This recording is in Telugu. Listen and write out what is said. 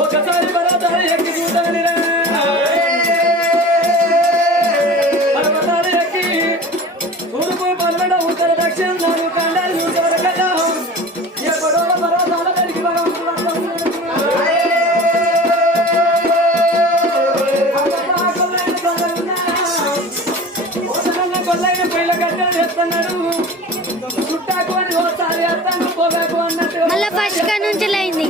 ఒకసారి పర్వతాలు ఎక్కి చూడాలిరా మళ్ళా ఫస్ట్ కా నుంచి అయింది